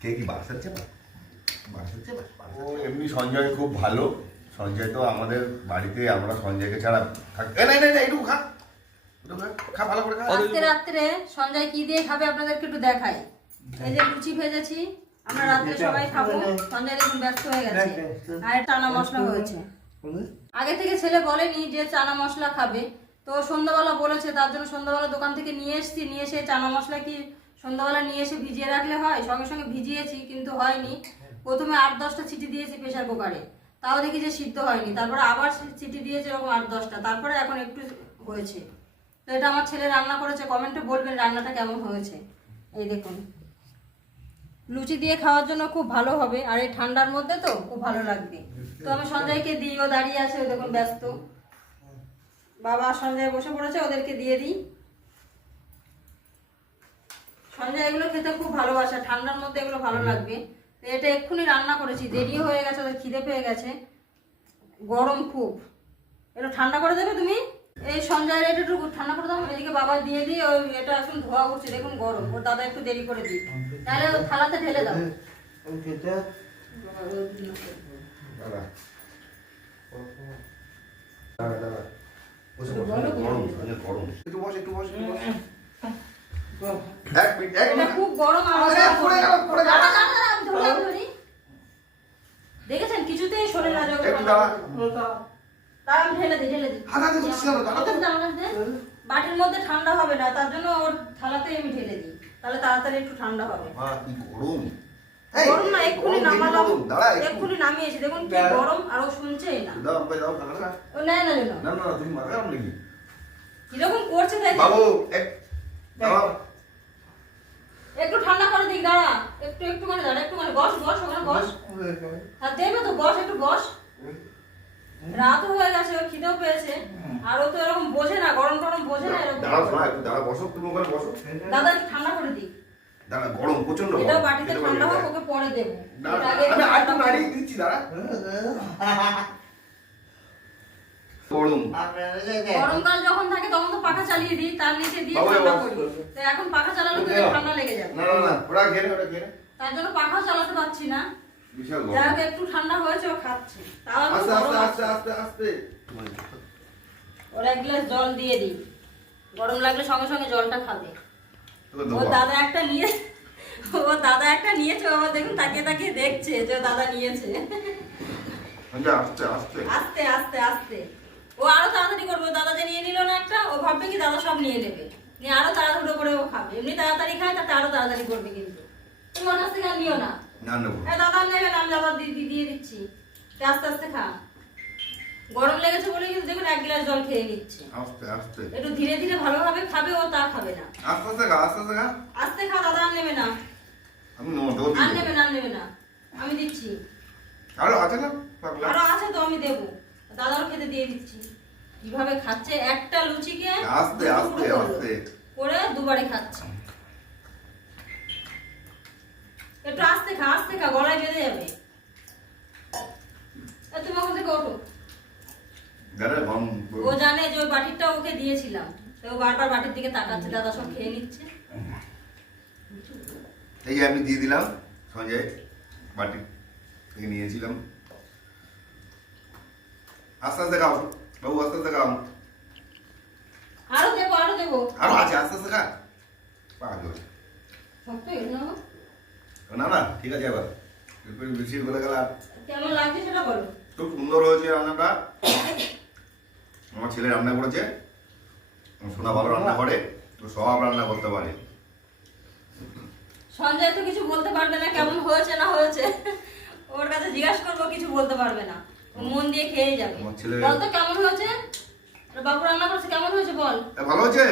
কে কি বাসাচ্ছে না বাসাচ্ছে না ও এমনি সঞ্জয় খুব ভালো। সঞ্জয় তো আমাদের বাড়িতে আমরা সঞ্জয়কে ছাড়া না না না একটু খা খা ভালো করে খা। আজকে রাত্রে সঞ্জয় কি দিয়ে খাবে আপনাদেরকে একটু দেখাই। এই যে লুচি ভেজেছি, আমরা রাত্রে সবাই খাবো। সঞ্জয় দেখুন ব্যস্ত হয়ে গেছে। আর চানা মশলা হয়েছে। আগে থেকে ছেলে বলেনি যে চানা মশলা খাবে, তো সন্ধ্যাবেলা বলেছে, তার জন্য সন্ধ্যাবেলা দোকান থেকে নিয়ে এসেছি। নিয়ে এসে চানা মশলা কি সন্ধ্যাবেলা নিয়ে এসে ভিজিয়ে রাখলে হয়? সঙ্গে সঙ্গে ভিজিয়েছি কিন্তু হয়নি। প্রথমে 8-10টা সিটি দিয়েছি প্রেসার কুকারে, তাও দেখি যে সিদ্ধ হয়নি। তারপরে আবার সিটি দিয়েছে এরকম 8-10টা, তারপরে এখন একটু হয়েছে। তো এটা আমার ছেলে রান্না করেছে, কমেন্টে বলবেন রান্নাটা কেমন হয়েছে। এই দেখুন, লুচি দিয়ে খাওয়ার জন্য খুব ভালো হবে, আর এই ঠান্ডার মধ্যে তো খুব ভালো লাগবে। তো আমি সঞ্জয়কে দিই, ও দাঁড়িয়ে আছে, ওই দেখুন ব্যস্ত। বাবা সঞ্জয় বসে পড়েছে, ওদেরকে দিয়ে দিই। সঞ্জয় এগুলো খেতে খুব ভালোবাসে, ঠান্ডার মধ্যে এগুলো ভালো লাগবে। তো এটা এক্ষুনি রান্না করেছি, দেরি হয়ে গেছে, ওদের খিদে পেয়ে গেছে, গরম খুব। এটা ঠান্ডা করে দেবে তুমি? এই সঞ্জয়ের এটা একটু ঠান্ডা করে দাও। এদিকে বাবা দিয়ে দিই, ওই এটা এখন ধোয়া উঠছে, দেখুন গরম। ওর দাদা একটু দেরি করে দিই, তাহলে ওই থালাতে ঢেলে দাও। একটু বস একটু বস একটু বস। এটা খুব গরম। দেখেছেন কিছুতেই শরীর না যাবে। তার আমি ঢেলে দিই, ঢেলে দিই। বাটির মধ্যে ঠান্ডা হবে না, তার জন্য ওর থালাতে আমি ঢেলে দিই, তাহলে তাড়াতাড়ি একটু ঠান্ডা হবে। গরম না, এক্ষুনি নামালাম, এক্ষুনি নামিয়েছি, দেখুন কি গরম। আর ও শুনছেই না, ও নেয় না যেন। কিরকম করছে তাই একটু ঠান্ডা করে দিক। দাঁড়া একটু একটু মানে, দাঁড়া একটু মানে, বস বস ওখানে বস। আর দেবে তো, বস একটু বস। রাত হয়ে গেছে, ওর খিদেও পেয়েছে, আর ও তো এরকম বোঝে না, গরম গরম বোঝে না এরকম। দাদা একটু ঠান্ডা করে দিক। গরম প্রচন্ড। এটা বাটিতে ঠান্ডা হোক, ওকে পরে দেবো। গরমকাল যখন থাকে তখন তো পাখা চালিয়ে দিই, তার নিচে দিয়ে ঠান্ডা করি। তো এখন পাখা চালালে তো ঠান্ডা লেগে যাবে, তার জন্য পাখাও চালাতে পারছি না। যাকে একটু ঠান্ডা হয়েছে, ও খাচ্ছে। ওর 1 গ্লাস জল দিয়ে দিই, গরম লাগলে সঙ্গে সঙ্গে জলটা খাবে। ও দাদা একটা নিয়েছে, বাবা দেখুন তাকিয়ে তাকিয়ে দেখছে যে দাদা নিয়েছে। আস্তে আস্তে আস্তে ও আরো তাড়াতাড়ি করবে। দাদা যে নিয়ে নিল না একটা, ও ভাববে কি দাদা সব নিয়ে নেবে, নিয়ে আরো তাড়াহুড়ো করে ও খাবে। এমনি তাড়াতাড়ি খায়, তাতে আরো তাড়াতাড়ি করবে। কিন্তু তুমি ওর কাছ থেকে নিও না। দাদা নেবে না, আমি দাদা দিয়ে দিচ্ছি। আস্তে আস্তে খা। গরম লেগেছে বলে কিন্তু দেখুন 1 গ্লাস জল খেয়ে নিচ্ছে। একটু ধীরে ধীরে ভালোভাবে খাবে, ও তা খাবে না। আস্তে খা, দাদা আর নেবে না, আর নেবে না, আমি দিচ্ছি। আরো আছে তো, আমি দেবো। দাদাও খেতে দিয়ে দিচ্ছি। কিভাবে খাচ্ছে একটা লুচিকে আস্তে আস্তে আস্তে করে দুবারে খাচ্ছে। একটু আস্তে খা, গলায় বেঁধে যাবে। তুমি ওখান থেকে ওঠো। ও জানে যে ওই বাটিটা ওকে দিয়েছিলাম, তো ও বারবার বাটির দিকে তাকাচ্ছে। দাদা সব খেয়ে নিচ্ছে। এই যে আমি দিয়ে দিলাম, সঞ্জয় বাটি থেকে নিয়েছিলাম। আস্তে আস্তে খাও বাবু, আস্তে আস্তে খাও। আরো দেবো। আরো আছে, আস্তে আস্তে খা। না না ঠিক আছে, এবার বেশি বলে গেল। কেমন লাগছে সেটা বলো। খুব সুন্দর হয়েছে রান্নাটা। আমার ছেলে রান্না করেছে, সোনা ভালো রান্না করে, তো সব রান্না করতে পারে। সঞ্জয় তো কিছু বলতে পারবে না কেমন হয়েছে না হয়েছে, ওর কাছে জিজ্ঞাসা করবো, কিছু বলতে পারবে না, মন দিয়ে খেয়ে যাবে। বল তো কেমন হয়েছে, বাবু রান্না করছে কেমন হয়েছে বল। ভালো হয়েছে,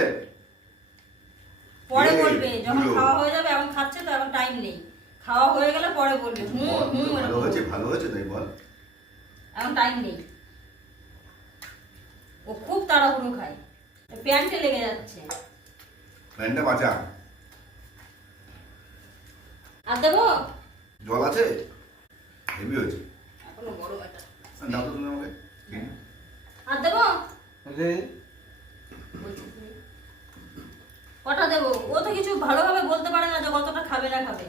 পরে বলবে যখন খাওয়া হয়ে যাবে। এখন খাচ্ছে তো, এখন টাইম নেই, খাওয়া হয়ে গেলে পরে বলবে। ভালো হয়েছে তাই বল, এখন টাইম নেই। ও খুব তাড়াহুড়ো খায়, প্যান্টে লেগে যাচ্ছে। প্যান্টটা বাঁচা। আর দেবো জল আছে, হেভি হয়েছে। এখনো গরম এটা। দাও তো তুমি আমাকে। আর দেবো কটা দেবো? ও তো কিছু ভালোভাবে বলতে পারে না যে কতটা খাবে না খাবে।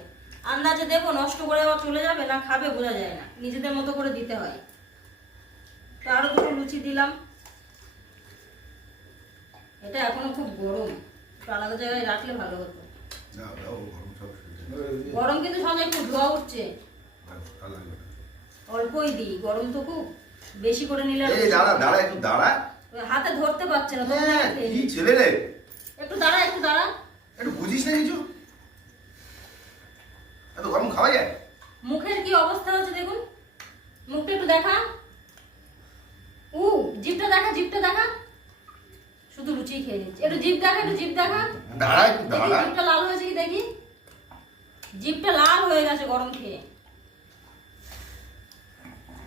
আন্দাজে দেবো, নষ্ট করে আবার চলে যাবে না খাবে বোঝা যায় না, নিজেদের মতো করে দিতে হয়। তো আরো দুটো লুচি দিলাম। এটা এখনো খুব গরম, একটু আলাদা জায়গায় রাখলে ভালো হতো। দাও, দাও, গরম সব শুনছে। গরম কিন্তু সঙ্গে একটু ধোয়া উঠছে, ভালো লাগবে না। অল্পই দিই, গরম তো খুব বেশি করে নিলে আর এই দাঁড়া, দাঁড়া, একটু দাঁড়া। ওই হাতে ধরতে পারছে না, তখন হ্যাঁ, আমি খেয়ে কি নিই। ছেলে রে, একটু দাঁড়া, একটু দাঁড়া। একটু বুঝিস না কিছু? এত গরম খাওয়া যায়? মুখের কি অবস্থা হচ্ছে দেখুন, মুখটা একটু দেখা। জিভটা দেখা, জিভটা দেখা। শুধু লুচি খেয়ে নিচ্ছে, একটু জিভ দেখা, একটু জিভ দেখা। দাঁড়া, একটু দেখি দাঁড়া। জিভটা লাল হয়েছে কি দেখি, জিভটা লাল হয়ে গেছে গরম খেয়ে।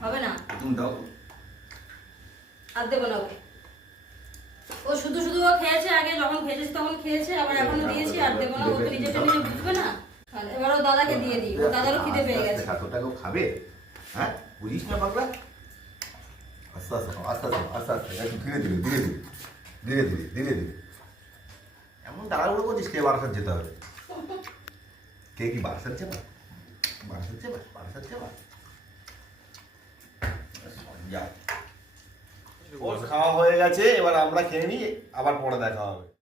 হবে না, তুমি দাও। আর দেবো না ওকে। ও শুধু শুধু ও খেয়েছে, আগে যখন খেয়েছি তখন খেয়েছে, আবার এখনো দিয়েছি, আর দেবো না। ও তো নিজেটা নিজে বুঝবে না। এবার ও দাদাকে দিয়ে দিই, ও দাদারও খিদে পেয়ে গেছে। এতটাকেও খাবে? হ্যাঁ, বুঝিস না পাগলা? আস্তে আস্তে খাও, আস্তে আস্তে, আস্তে আস্তে, একটু ধীরে ধীরে, ধীরে ধীরে, ধীরে ধীরে, ধীরে ধীরে। এমন তাড়াহুড়ো করছিস, কে বারাসাত যেতে হবে? কে কি বারাসাত যাবা? বারাসাত যাবা? বারাসাত যাবা? যা। ওর খাওয়া হয়ে গেছে, এবার আমরা খেয়ে নিই, আবার পরে দেখা হবে।